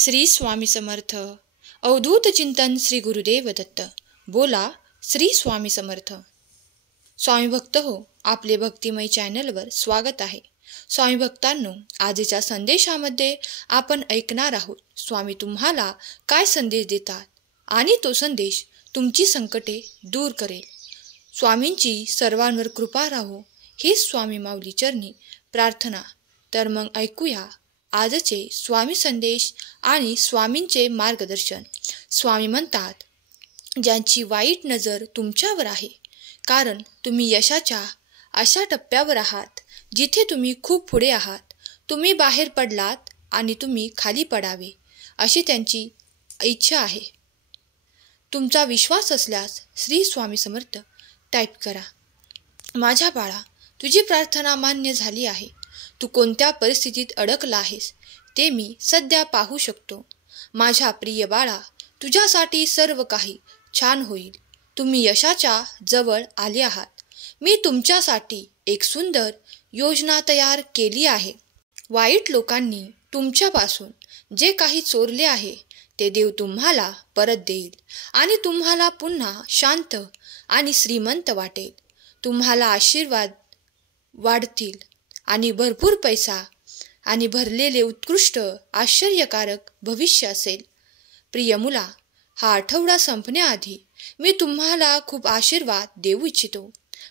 श्री स्वामी समर्थ. अवधूत चिंतन श्री गुरुदेव दत्त. बोला श्री स्वामी समर्थ. स्वामी भक्त हो, आपले भक्तिमय चॅनलवर स्वागत आहे. स्वामी भक्तांनो, आजच्या संदेशामध्ये आपण ऐकणार आहोत स्वामी तुम्हाला काय संदेश देतात आणि तो संदेश तुमची संकटे दूर करेल. स्वामींची सर्वांवर कृपा राहो हीच स्वामी माऊली चरणी प्रार्थना. तर मग ऐकूया आजचे स्वामी संदेश आणि स्वामींचे मार्गदर्शन. स्वामी म्हणतात, ज्यांची वाईट नजर तुमच्यावर आहे, कारण तुम्ही यशाच्या अशा टप्प्यावर आहात जिथे तुम्ही खूप पुढे आहात. तुम्ही बाहेर पडलात आणि तुम्ही खाली पडावे अशी त्यांची इच्छा आहे. तुमचा विश्वास असल्यास श्री स्वामी समर्थ टाईप करा. माझ्या बाळा, तुझी प्रार्थना मान्य झाली आहे. तू कोणत्या परिस्थितीत अडकला आहेस ते मी सध्या पाहू शकतो. माझ्या प्रिय बाळा, तुझ्यासाठी सर्व काही छान होईल. तुम्ही यशाच्या जवळ आले आहात. मी तुमच्यासाठी एक सुंदर योजना तयार केली आहे. वाईट लोकांनी तुमच्यापासून जे काही चोरले आहे ते देव तुम्हाला परत देईल आणि तुम्हाला पुन्हा शांत आणि श्रीमंत वाटेल. तुम्हाला आशीर्वाद वाढतील आणि भरपूर पैसा आणि भरलेले उत्कृष्ट आश्चर्यकारक भविष्य असेल. प्रिय मुला, हा आठवडा संपण्याआधी मी तुम्हाला खूप आशीर्वाद देऊ इच्छितो.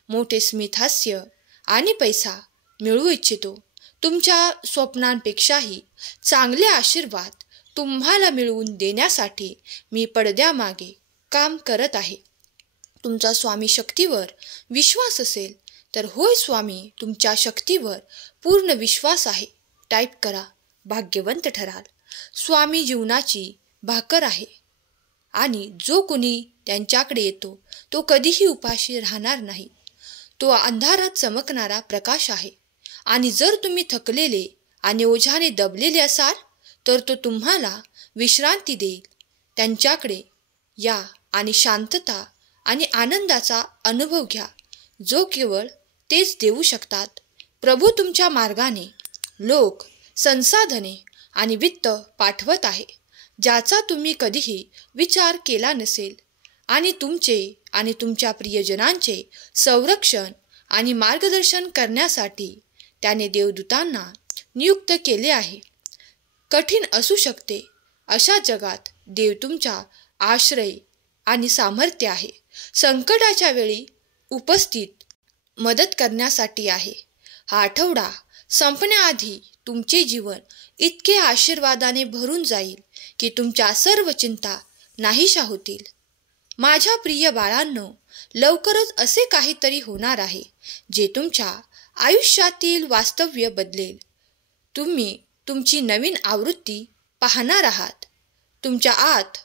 मोठे स्मित हास्य आणि पैसा मिळवू इच्छितो. तुमच्या स्वप्नांपेक्षाही चांगले आशीर्वाद तुम्हाला मिळवून देण्यासाठी मी पडद्यामागे काम करत आहे. तुमचा स्वामी शक्तीवर विश्वास असेल तर होय, स्वामी तुमच्या शक्तीवर पूर्ण विश्वास आहे टाईप करा. भाग्यवंत ठराल. स्वामी जीवनाची भाकर आहे आणि जो कोणी त्यांच्याकडे येतो तो कधीही उपाशी राहणार नाही. तो अंधारात चमकणारा प्रकाश आहे आणि जर तुम्ही थकलेले आणि ओझ्याने दबलेले असाल तर तो तुम्हाला विश्रांती देईल. त्यांच्याकडे या आणि शांतता आणि आनंदाचा अनुभव घ्या जो केवळ तेच देऊ शकतात. प्रभू तुमच्या मार्गाने लोक, संसाधने आणि वित्त पाठवत आहे ज्याचा तुम्ही कधीही विचार केला नसेल आणि तुमचे आणि तुमच्या प्रियजनांचे संरक्षण आणि मार्गदर्शन करण्यासाठी त्याने देवदूतांना नियुक्त केले आहे. कठीण असू शकते अशा जगात देव तुमचा आश्रय आणि सामर्थ्य आहे. संकटाच्या वेळी उपस्थित मदत करण्यासाठी आहे. हा आठवडा संपण्याआधी तुमचे जीवन इतके आशीर्वादाने भरून जाईल की तुमच्या सर्व चिंता नाहीशा होतील. माझ्या प्रिय बाळांनो, लवकरच असे काहीतरी होणार आहे जे तुमच्या आयुष्यातील वास्तव्य बदलेल. तुम्ही तुमची नवीन आवृत्ती पाहणार आहात. तुमच्या आत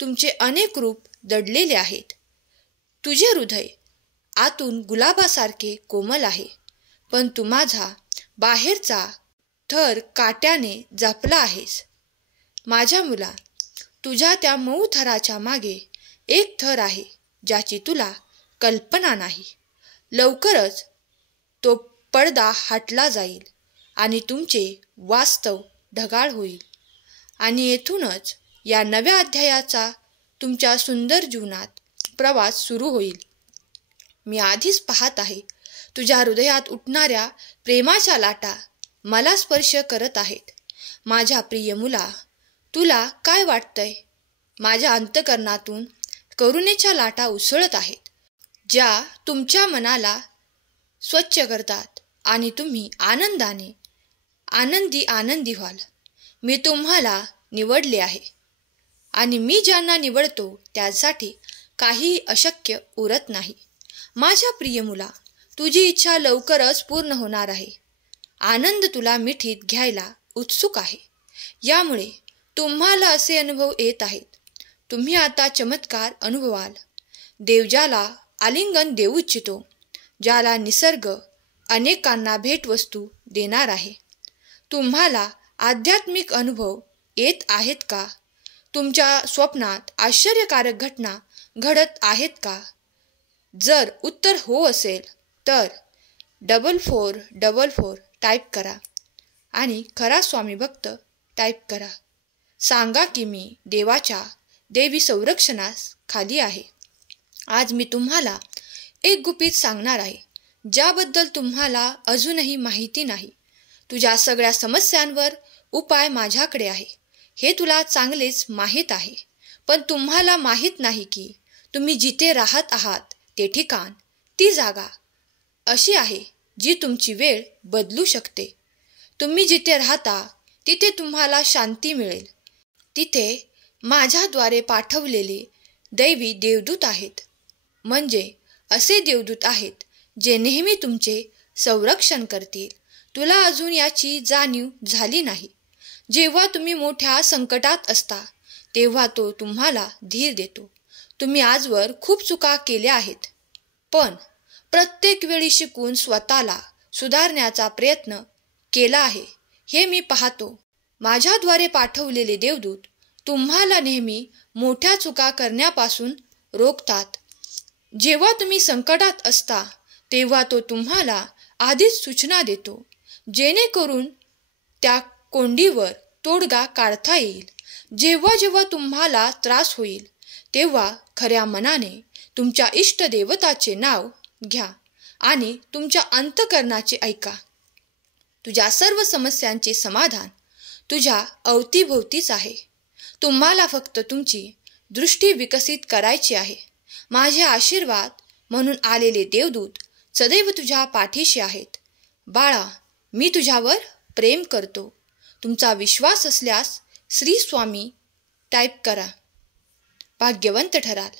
तुमचे अनेक रूप दडलेले आहेत. तुझे हृदय आतून गुलाबासारखे कोमल आहे, पण तू माझा बाहेरचा थर काट्याने जपला आहेस. माझ्या मुला, तुझ्या त्या मऊ थराच्या मागे एक थर आहे ज्याची तुला कल्पना नाही. लवकरच तो पडदा हटला जाईल आणि तुमचे वास्तव ढगाळ होईल आणि येथूनच या नव्या अध्यायाचा तुमच्या सुंदर जीवनात प्रवास सुरू होईल. मी आधीच पाहत आहे. तुझ्या हृदयात उठणाऱ्या प्रेमाच्या लाटा मला स्पर्श करत आहेत. माझ्या प्रिय मुला, तुला काय वाटतंय? माझ्या अंतःकरणातून करुणेच्या लाटा उसळत आहेत ज्या तुमच्या मनाला स्वच्छ करतात आणि तुम्ही आनंदी व्हाल. मी तुम्हाला निवडले आहे आणि मी ज्यांना निवडतो त्यासाठी काही अशक्य उरत नाही. माझ्या प्रिय मुला, तुझी इच्छा लवकरच पूर्ण होणार आहे. आनंद तुला मिठीत घ्यायला उत्सुक आहे. यामुळे तुम्हाला असे अनुभव येत आहेत. तुम्ही आता चमत्कार अनुभवाल. देव ज्याला आलिंगन देऊ इच्छितो, ज्याला निसर्ग अनेकांना भेटवस्तू देणार आहे. तुम्हाला आध्यात्मिक अनुभव येत आहेत का? तुमच्या स्वप्नात आश्चर्यकारक घटना घडत आहेत का? जर उत्तर हो असेल तर 4444 टाईप करा आणि खरा स्वामी भक्त टाईप करा. सांगा की मी देवाच्या देवी संरक्षणास खाली आहे. आज मी तुम्हाला एक गुपित सांगणार आहे, ज्याबद्दल तुम्हाला अजूनही माहिती नाही. तुझ्या सगळ्या समस्यांवर उपाय माझ्याकडे आहे हे तुला चांगलेच माहीत आहे. पण तुम्हाला माहीत नाही की तुम्ही जिथे राहत आहात ते ठिकाण, ती जागा अशी आहे जी तुमची वेळ बदलू शकते. तुम्ही जिथे राहता तिथे तुम्हाला शांती मिळेल. तिथे माझ्याद्वारे पाठवलेले दैवी देवदूत आहेत. म्हणजे असे देवदूत आहेत जे नेहमी तुमचे संरक्षण करतील. तुला अजून याची जाणीव झाली नाही. जेव्हा तुम्ही मोठ्या संकटात असता तेव्हा तो तुम्हाला धीर देतो. तुम्ही आजवर खूप चुका केल्या आहेत, पण प्रत्येक वेळी शिकून स्वतःला सुधारण्याचा प्रयत्न केला आहे हे मी पाहतो. माझ्याद्वारे पाठवलेले देवदूत तुम्हाला नेहमी मोठ्या चुका करण्यापासून रोखतात. जेव्हा तुम्ही संकटात असता तेव्हा तो तुम्हाला आधीच सूचना देतो, जेणेकरून त्या कोंडीवर तोडगा काढता येईल. जेव्हा जेव्हा तुम्हाला त्रास होईल तेव्हा खऱ्या मनाने तुमच्या इष्टदेवताचे नाव घ्या आणि तुमच्या अंतःकरणाचे ऐका. तुझ्या सर्व समस्यांचे समाधान तुझ्या अवतीभोवतीच आहे. तुम्हाला फक्त तुमची दृष्टी विकसित करायची आहे. माझे आशीर्वाद म्हणून आलेले देवदूत सदैव तुझ्या पाठीशी आहेत. बाळा, मी तुझ्यावर प्रेम करतो. तुमचा विश्वास असल्यास श्री स्वामी टाईप करा. भाग्यवंत ठराल.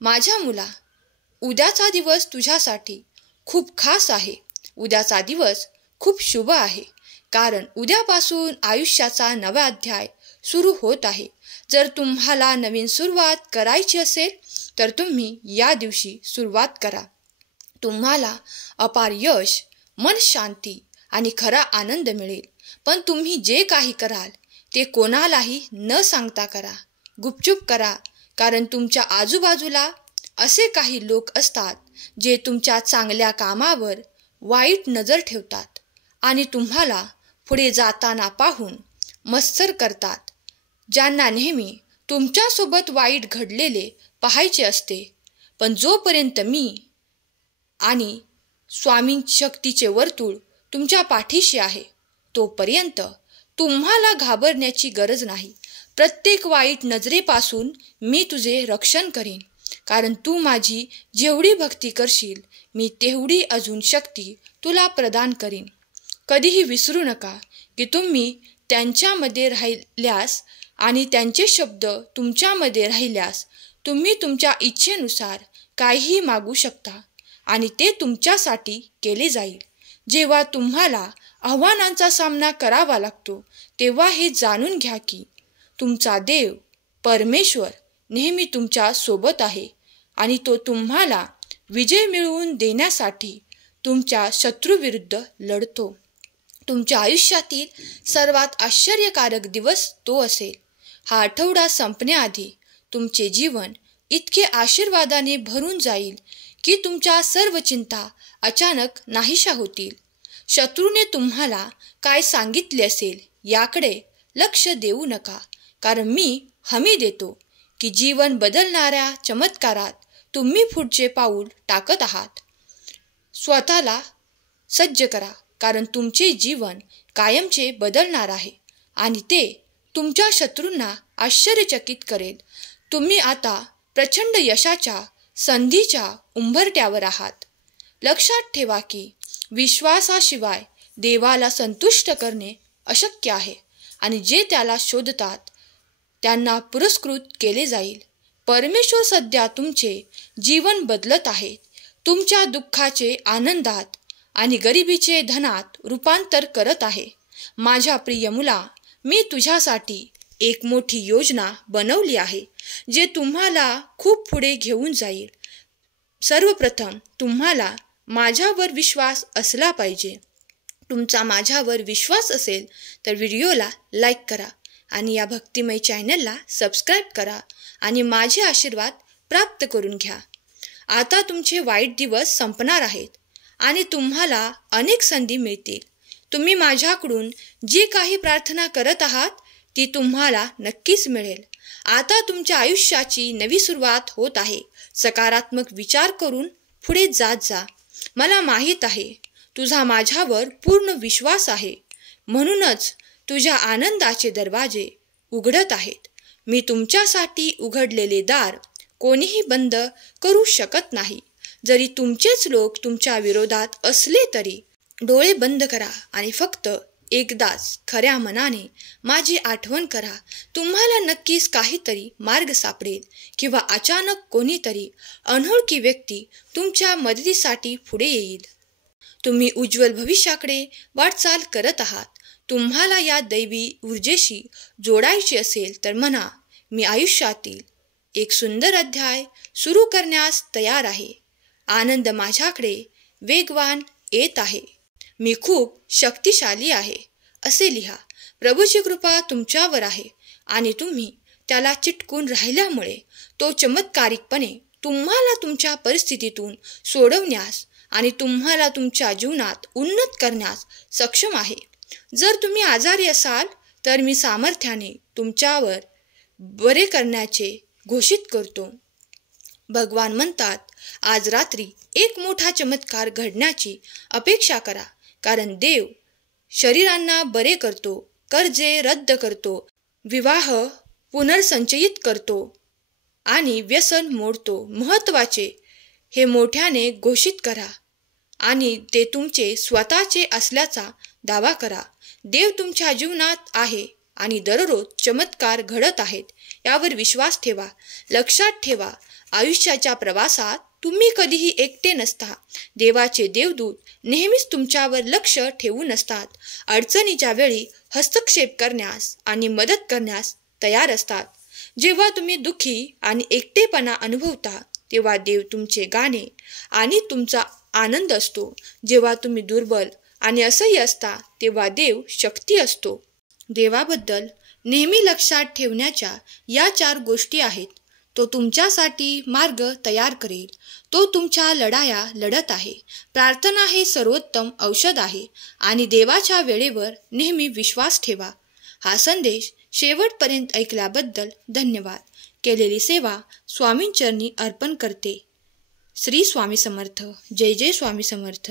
माझ्या मुला, उद्याचा दिवस तुझ्यासाठी खूप खास आहे. उद्याचा दिवस खूप शुभ आहे, कारण उद्यापासून आयुष्याचा नवा अध्याय सुरू होत आहे. जर तुम्हाला नवीन सुरुवात करायची असेल तर तुम्ही या दिवशी सुरुवात करा. तुम्हाला अपार यश, मन शांती आणि खरा आनंद मिळेल. पण तुम्ही जे काही कराल ते कोणालाही न सांगता करा. गुपचूप करा, कारण तुमच्या आजूबाजूला असे काही लोक असतात जे तुमच्या चांगल्या कामावर वाईट नजर ठेवतात आणि तुम्हाला पुढे जाताना पाहून मत्सर करतात. ज्यांना नेहमी तुमच्यासोबत वाईट घडलेले पाहायचे असते. पण जोपर्यंत मी आणि स्वामी शक्तीचे वर्तुळ तुमच्या पाठीशी आहे तोपर्यंत तुम्हाला घाबरण्याची गरज नाही. प्रत्येक वाईट नजरेपासून मी तुझे रक्षण करीन, कारण तू माझी जेवढी भक्ती करशील मी तेवढी अजून शक्ती तुला प्रदान करीन. कधीही विसरू नका की तुम्ही त्यांच्यामध्ये राहिल्यास आणि त्यांचे शब्द तुमच्यामध्ये राहिल्यास तुम्ही तुमच्या इच्छेनुसार काहीही मागू शकता आणि ते तुमच्यासाठी केले जाईल. जेव्हा तुम्हाला आव्हानांचा सामना करावा लागतो तेव्हा हे जाणून घ्या की तुमचा देव परमेश्वर नेहमी तुमच्या सोबत आहे आणि तो तुम्हाला विजय मिळवून देण्यासाठी तुमच्या शत्रूविरुद्ध लढतो. तुमच्या आयुष्यातील सर्वात आश्चर्यकारक दिवस तो असेल. हा आठवडा संपण्याआधी तुमचे जीवन इतके आशीर्वादाने भरून जाईल की तुमच्या सर्व चिंता अचानक नाहीशा होतील. शत्रूने तुम्हाला काय सांगितले असेल याकडे लक्ष देऊ नका, कारण मी हमी देतो की जीवन बदलणाऱ्या चमत्कारात तुम्ही पुढचे पाऊल टाकत आहात. स्वतःला सज्ज करा, कारण तुमचे जीवन कायमचे बदलणार आहे आणि ते तुमच्या शत्रूंना आश्चर्यचकित करेल. तुम्ही आता प्रचंड यशाच्या संधीच्या उंबरठ्यावर आहात. लक्षात ठेवा की विश्वासाशिवाय देवाला संतुष्ट करणे अशक्य आहे आणि जे त्याला शोधतात त्यांना पुरस्कृत केले जाईल. परमेश्वर सध्या तुमचे जीवन बदलत आहेत. तुमच्या दुःखाचे आनंदात आणि गरिबीचे धनात रूपांतर करत आहे. माझ्या प्रिय मुला, मी तुझ्यासाठी एक मोठी योजना बनवली आहे जे तुम्हाला खूप पुढे घेऊन जाईल. सर्वप्रथम तुम्हाला माझ्यावर विश्वास असला पाहिजे. तुमचा माझ्यावर विश्वास असेल तर व्हिडिओला लाईक करा आणि या भक्तिमय चॅनलला सबस्क्राईब करा आणि माझे आशीर्वाद प्राप्त करून घ्या. आता तुमचे वाईट दिवस संपणार आहेत आणि तुम्हाला अनेक संधी मिळतील. तुम्ही माझ्याकडून जी काही प्रार्थना करत आहात ती तुम्हाला नक्कीच मिळेल. आता तुमच्या आयुष्याची नवी सुरुवात होत आहे. सकारात्मक विचार करून पुढे जात जा. मला माहीत आहे तुझा माझ्यावर पूर्ण विश्वास आहे, म्हणूनच तुझ्या आनंदाचे दरवाजे उघडत आहेत. मी तुमच्यासाठी उघडलेले दार कोणीही बंद करू शकत नाही. जरी तुमचेच लोक तुमच्या विरोधात असले तरी डोळे बंद करा आणि फक्त एकदाच खऱ्या मनाने माझी आठवण करा. तुम्हाला नक्कीच काहीतरी मार्ग सापडेल किंवा अचानक कोणीतरी अनोळखी व्यक्ती तुमच्या मदतीसाठी पुढे येईल. तुम्ही उज्ज्वल भविष्याकडे वाटचाल करत आहात. तुम्हाला या दैवी ऊर्जेशी जोडायचे असेल तर म्हणा, मी आयुष्यातील एक सुंदर अध्याय सुरू करण्यास तयार आहे. आनंद माझ्याकडे वेगवान येत आहे. मी खूप शक्तिशाली आहे असे लिहा. प्रभूची कृपा तुमच्यावर आहे आणि तुम्ही त्याला चिटकून राहिल्यामुळे तो चमत्कारिकपणे तुम्हाला तुमच्या परिस्थितीतून सोडवण्यास आणि तुम्हाला तुमच्या जीवनात उन्नत करण्यास सक्षम आहे. जर तुम्ही आजारी असाल तर मी सामर्थ्याने तुमच्यावर बरे करण्याचे घोषित करतो. भगवान म्हणतात, आज रात्री एक मोठा चमत्कार घडण्याची अपेक्षा करा, कारण देव शरीरांना बरे करतो, कर्जे रद्द करतो, विवाह पुनर्संचयित करतो आणि व्यसन मोडतो. महत्त्वाचे हे मोठ्याने घोषित करा आणि ते तुमचे स्वतःचे असल्याचा दावा करा. देव तुमच्या जीवनात आहे आणि दररोज चमत्कार घडत आहेत यावर विश्वास ठेवा. लक्षात ठेवा, आयुष्याच्या प्रवासात तुम्ही कधीही एकटे नसता. देवाचे देवदूत नेहमीच तुमच्यावर लक्ष ठेवून असतात. अडचणीच्या वेळी हस्तक्षेप करण्यास आणि मदत करण्यास तयार असतात. जेव्हा तुम्ही दुःखी आणि एकटेपणा अनुभवता तेव्हा देव तुमचे गाणे आणि तुमचा आनंद असतो. जेव्हा तुम्ही दुर्बल आणि असह्य असता तेव्हा देव शक्ती असतो. देवाबद्दल नेहमी लक्षात ठेवण्याच्या या 4 गोष्टी आहेत. तो तुमच्यासाठी मार्ग तयार करेल. तो तुमच्या लढाया लढत आहे. प्रार्थना हे सर्वोत्तम औषध आहे आणि देवाच्या वेळेवर नेहमी विश्वास ठेवा. हा संदेश शेवटपर्यंत ऐकल्याबद्दल धन्यवाद. केलेली सेवा स्वामींचरणी अर्पण करते. श्री स्वामी समर्थ. जय जय स्वामी समर्थ.